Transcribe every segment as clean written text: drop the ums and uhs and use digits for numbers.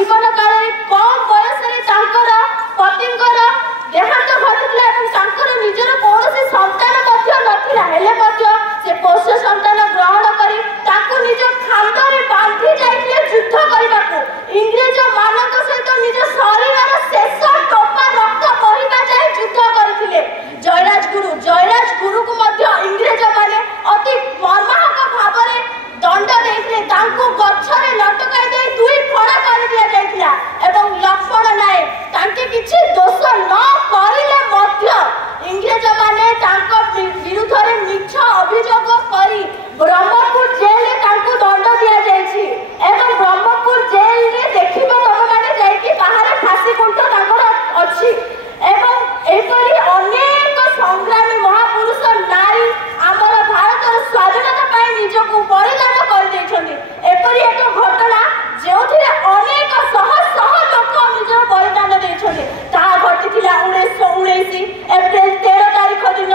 जीवन काल कम बयस पतिंकर देहांत घटुला निजर कौन संतान नथिला से पोष्य संतान ग्रहण कर निज खांदे बांधि जाइए युद्ध करने इंग्रेज मान सहित निज शरीर शेष टोपा रक्त बहिबा जाए युद्ध करते जयराज गुरु को इंग्रेज माने अति मर्माहक भाव में दंड देते गछरे लटकाई दे दुई फड़ा कर दिया जाइतिला एवं लक्ष्मण नायक तांके किछि दोष न करिले मध्य इंग्रेज माने तांको विरुद्ध रे मिछ अभियोग करी ब्रह्मपुर जेल रे तांको दंड दिया जाइछि एवं ब्रह्मपुर जेल रे देखिबो तम माने जाई कि बाहर फांसी कुंठ तांकर अछि एवं एपरि अनेक संग्रामी महापुरुष नारी आमर भारत स्वाधीनता पाई निजको बलिदान कर दैछन्ति एपरि एक घटना जेउथिरे अनेक शह शह लोक निज बलिदान दैछन्ति ता घटिथिला 1919 एप्रिल 13 तारिख दिन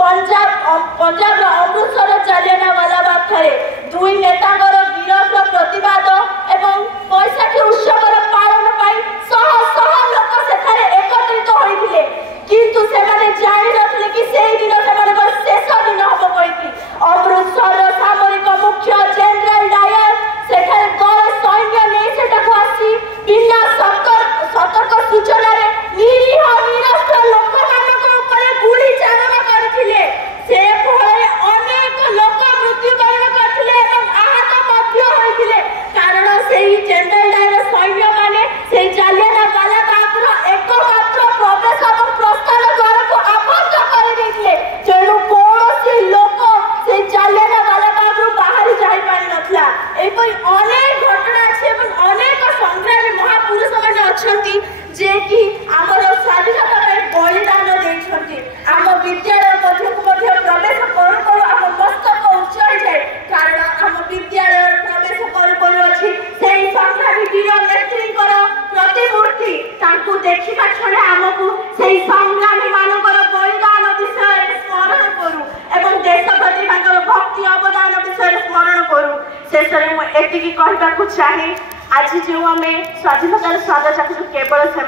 पंजाब अमृतसर जालियानवाला बाग ठारे दुई नेतांकर गिरफ्त प्रतिवाद एवं बैसाखी उत्सव पालन पाई शह शह लोक सेठारे एकत्रित होइथिले किंतु सेमाने जानि नथिले कि सेही दिन सेमानकर शेष दिन हबो कहिकि अमृतसर सामरिक मुख्य जनरल डायर सेठारे दल सैन्य नै सेठाको आसी बिना सतर्क सूचना रे निरीह निरस्त्र लोकमानक ऊपर गुली चालना करथिले से फळे अनेक लोक मृत्युवरण करथिले एवं आहत मध्य होइथिले कारण सेही जनरल डायर सैन्य माने सेही जालियानवाला बागर एकमात्र प्रवेश और प्रस्थान द्वार को आबद्ध कर देथिले जेनु कोनोसी लोक से जालियानवाला बागरु बाहर जाई पारि नथला एपरि अनेक घटना अछि एवं अनेक संग्रामी महापुरुष माने अछंती जे कि हमर स्वाधीनता पाई बलिदान दैछंती आम विद्यालय मध्यको मध्य प्रवेश करू करू आम मस्तक उच्चाई जाए कारण आम विद्यालय प्रवेश करू करू अछि सेही संग्रामी वीर नेत्रींकर प्रतिमूर्ति तांकु देखिबा छळे हमकु सेही संग्रामी मानकर बलिदान विषय स्मरण करू एवं देशभक्ति तांकर भक्ति अवदान विषय स्मरण करू शेषरे मु एतिकी कहबाकु चाहे आज जो आम स्वाधीनतार स्वाद चाखु केवल से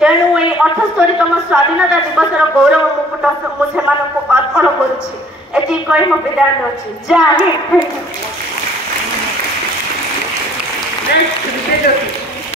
तेणु ये 78तम स्वाधीनता दिवस गौरव मुकुट मुझे अर्पण करुच्ची कही मो विदाय अच्छी जय हिंद। Thank you.